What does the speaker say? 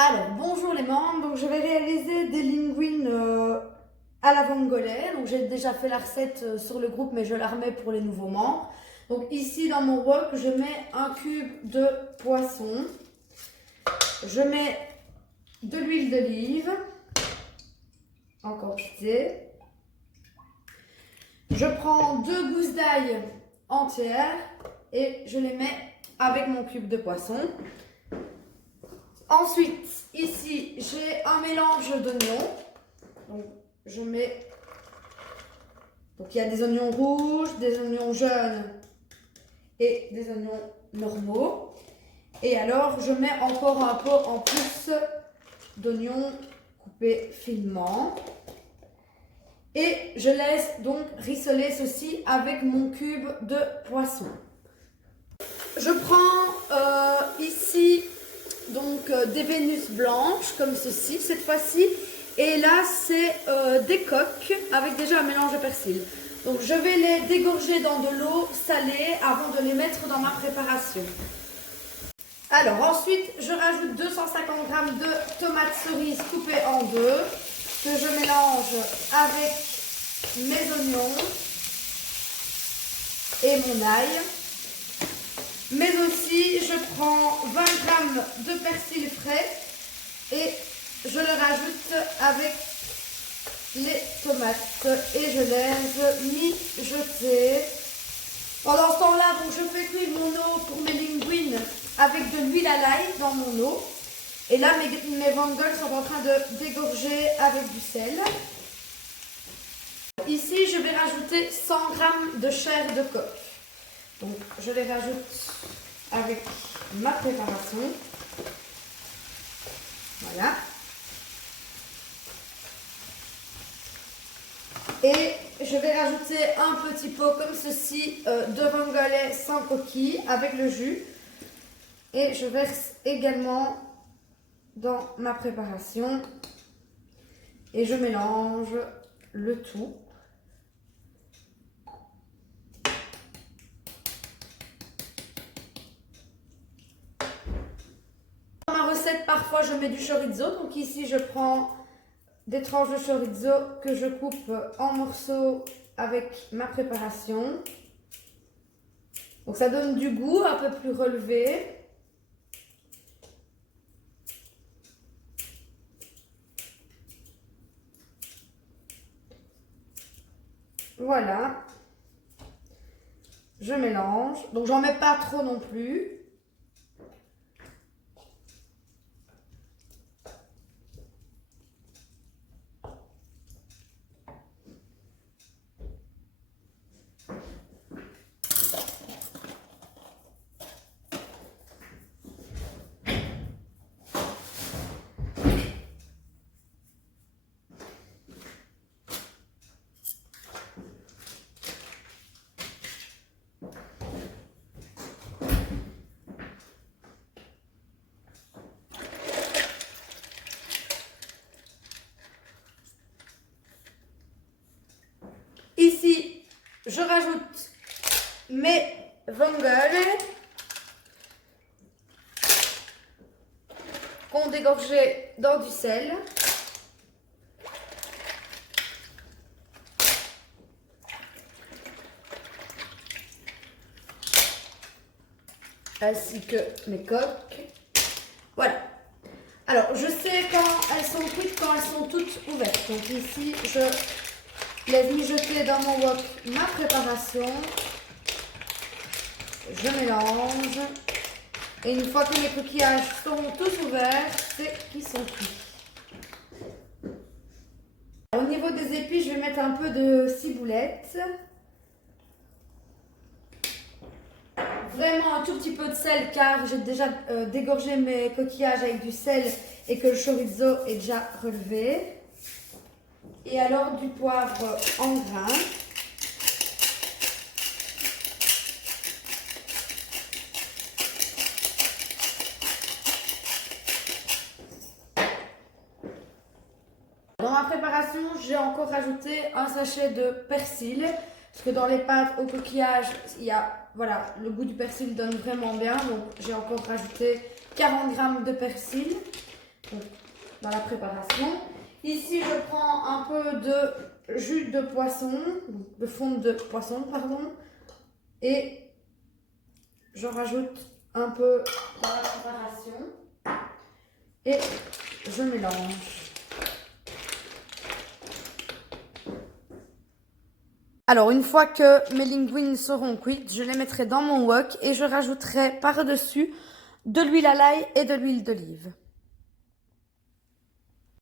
Alors, bonjour les membres, donc je vais réaliser des linguines à la vongole. Donc j'ai déjà fait la recette sur le groupe, mais je la remets pour les nouveaux membres. Donc ici dans mon wok, je mets un cube de poisson. Je mets de l'huile d'olive en quantité. Je prends 2 gousses d'ail entières et je les mets avec mon cube de poisson. Ensuite, ici, j'ai un mélange d'oignons. Donc, je mets... Donc, il y a des oignons rouges, des oignons jaunes et des oignons normaux. Et alors, je mets encore un peu en plus d'oignons coupés finement. Et je laisse donc rissoler ceci avec mon cube de poisson. Je prends ici... Donc des Vénus blanches comme ceci cette fois-ci, et là c'est des coques avec déjà un mélange de persil. Donc je vais les dégorger dans de l'eau salée avant de les mettre dans ma préparation. Alors ensuite je rajoute 250 g de tomates cerises coupées en deux que je mélange avec mes oignons et mon ail. Mais aussi, je prends 20 g de persil frais et je le rajoute avec les tomates et je laisse mijoter. Pendant ce temps-là, je fais cuire mon eau pour mes linguines avec de l'huile à l'ail dans mon eau. Et là, mes vongole sont en train de dégorger avec du sel. Ici, je vais rajouter 100 g de chair de coq. Donc, je les rajoute avec ma préparation. Voilà. Et je vais rajouter un petit pot comme ceci de vongole sans coquille avec le jus. Et je verse également dans ma préparation. Et je mélange le tout. Parfois je mets du chorizo, donc ici je prends des tranches de chorizo que je coupe en morceaux avec ma préparation. Donc ça donne du goût un peu plus relevé. Voilà. Je mélange, donc j'en mets pas trop non plus. Ici, je rajoute mes vongole qu'on dégorgeait dans du sel. Ainsi que mes coques. Voilà. Alors, je sais quand elles sont cuites, quand elles sont toutes ouvertes. Donc ici, je laisse mijoter dans mon wok ma préparation. Je mélange. Et une fois que mes coquillages seront tous ouverts, c'est qu'ils sont cuits. Au niveau des épices, je vais mettre un peu de ciboulette. Vraiment un tout petit peu de sel car j'ai déjà dégorgé mes coquillages avec du sel et que le chorizo est déjà relevé. Et alors du poivre en grains. Dans ma préparation, j'ai encore rajouté un sachet de persil. Parce que dans les pâtes au coquillage, il y a, voilà, le goût du persil donne vraiment bien. Donc j'ai encore rajouté 40 g de persil. donc, dans la préparation. Ici, je prends un peu de jus de poisson, de fonte de poisson, pardon, et je rajoute un peu dans la préparation et je mélange. Alors, une fois que mes linguines seront cuites, je les mettrai dans mon wok et je rajouterai par-dessus de l'huile à l'ail et de l'huile d'olive.